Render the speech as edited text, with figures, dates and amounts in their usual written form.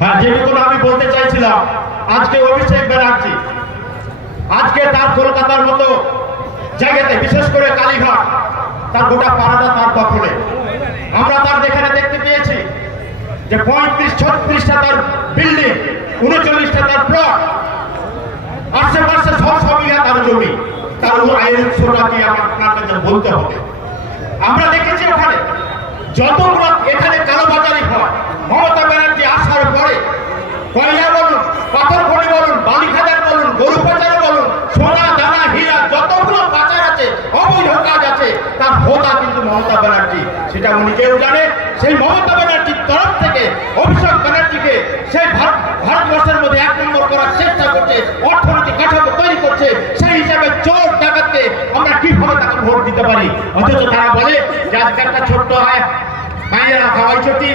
হ্যাঁ, যেটুকু আমি বলতে চাইছিলাম, আজকে অভিষেক ব্যানার্জি আজকে তার কলকাতার মতো জায়গাতে, বিশেষ করে কালীঘাট, তার গোটা পাড়াটা তার দখলে। আমরা তার এখানে দেখতে পেয়েছি যে 35-36টা তার বিল্ডিং, 39টা তার প্লট, আশেপাশে সব মিলিয়ে তার জমি, তার আয়ের উৎসটা কি আপনার কাছে বলতে হবে। আমরা দেখেছি ওখানে যতগুলো এখানে কালোবাজারি হয়, মমতা ব্যানার্জি আসার পরে কয়লা বলুন, পাথর খনি বলুন, বালি খাদান বলুন, গরু পাচার বলুন, সোনা দানা হীরা, যতগুলো পাচার আছে, অবৈধ কাজ আছে, তার হোতা কিন্তু মমতা ব্যানার্জি। সেটা উনি কেউ জানে। সেই মমতা ব্যানার্জির তরফ থেকে অভিষেক ব্যানার্জিকে সেই ভারতবর্ষের মধ্যে 1 নম্বর করার চেষ্টা করছে, অর্থনৈতিক কাঠামো তৈরি করছে। সেই হিসাবে চোর ডাকাতকে আমরা কিভাবে তাকে ভোট দিতে পারি? অথচ তারা বলে যে আজকে একটা ছোট্ট হয় মায়েরা খাওয়াই ছুটি।